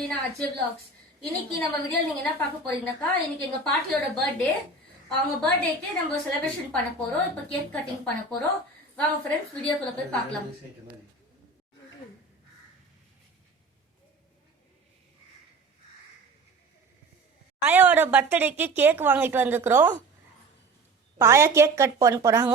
ரீனா அஜய் vlogs. இன்னைக்கு நம்ம வீடியோல நீங்க என்ன பார்க்க போறீங்கன்னாக்கா, இன்னைக்கு எங்க பாட்டியோட பர்த்டே. அவங்க பர்த்டேக்கு நம்ம செலிப்ரேஷன் பண்ண போறோம். இப்போ கேக் கட்டிங் பண்ண போறோம். வாங்க ஃப்ரெண்ட்ஸ், வீடியோக்குள்ள போய் பார்க்கலாம். பாயாவோட பர்த்டேக்கு கேக் வாங்கிட்டு வந்துக்கிறோம். பாயா கேக் கட் பண்ண போறாங்க.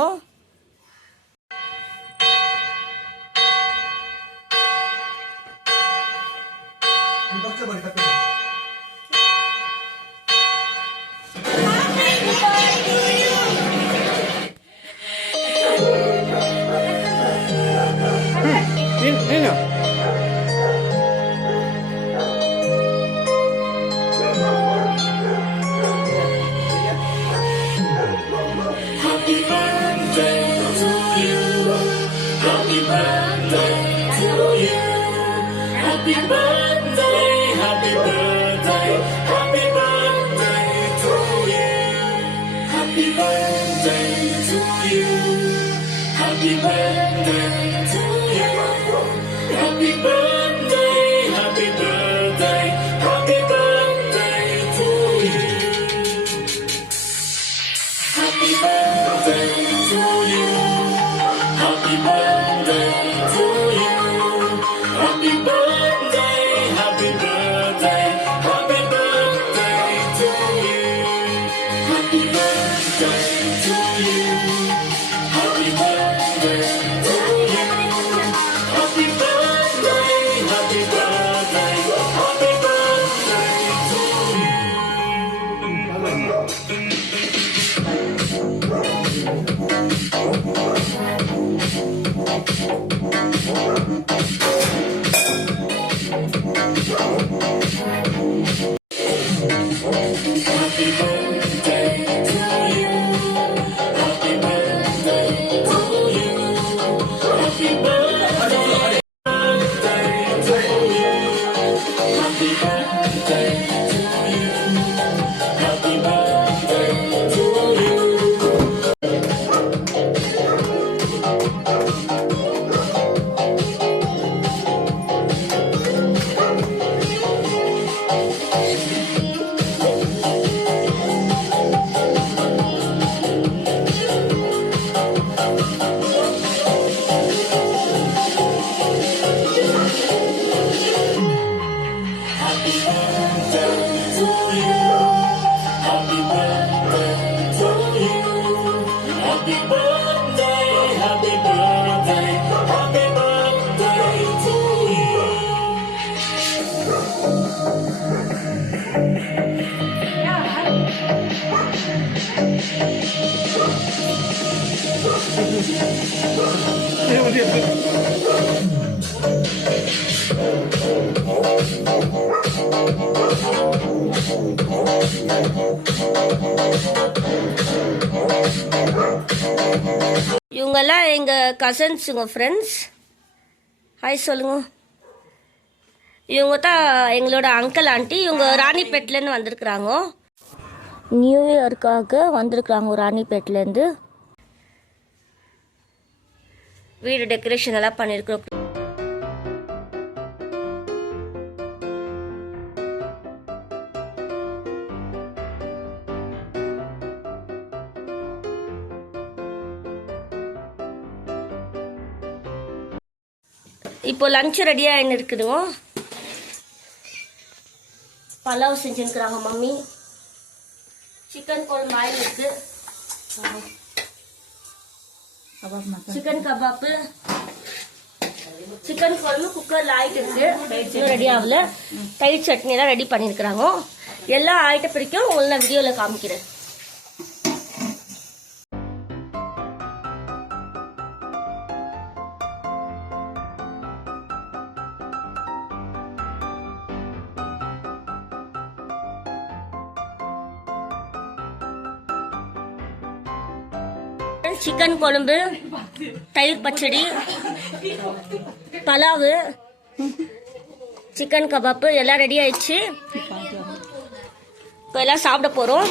Happy birthday, happy birthday, happy birthday to you. Happy birthday to you. Happy birthday to you. Happy birthday, happy birthday, happy birthday to you. Happy birthday to you. Happy birthday to you. Happy birthday, happy birthday, happy birthday to you. Happy birthday to you. Happy birthday to you. Happy birthday, happy birthday, happy birthday to you. Happy birthday to you. Happy birthday to you. Happy birthday to you. Happy birthday to you. Happy birthday to you. Happy birthday to you. Happy birthday to you. Happy birthday, happy birthday, happy birthday to you. இவங்கெல்லாம் எங்க கசன்ஸுங்க friends. Hi சொல்லுங்க. இவங்க தான் எங்களோட uncle aunty. இவங்க ராணிப்பேட்லேருந்து வந்திருக்கிறாங்க. நியூ இயர்க்காக வந்திருக்கிறாங்க ராணிப்பேட்லேருந்து. வீடு டெக்கரேஷன் எல்லாம் பண்ணியிருக்கிறோம். இப்போ லஞ்ச் ரெடியாக இருக்குதுங்க. பலாவ் செஞ்சுருக்குறாங்க மம்மி. சிக்கன் குழம்பு ஆயில் இருக்கு. சிக்கன் கபாப்பு, சிக்கன் குழம்பு குக்கரில் ஆயிட்டு இருக்கு. ரெடி ஆகல. தயிர் சட்னி எல்லாம் ரெடி பண்ணியிருக்கிறாங்க. எல்லா ஆயிட்ட பிடிக்கும் உங்களுக்கு நான் வீடியோவில் காமிக்கிறேன். சிக்கன் குழம்பு, தயிர் பச்சடி, பலாவு, சிக்கன் கபாப்பு எல்லாம் ரெடி ஆயிடுச்சு. இப்போ எல்லாம் சாப்பிட போகிறோம்.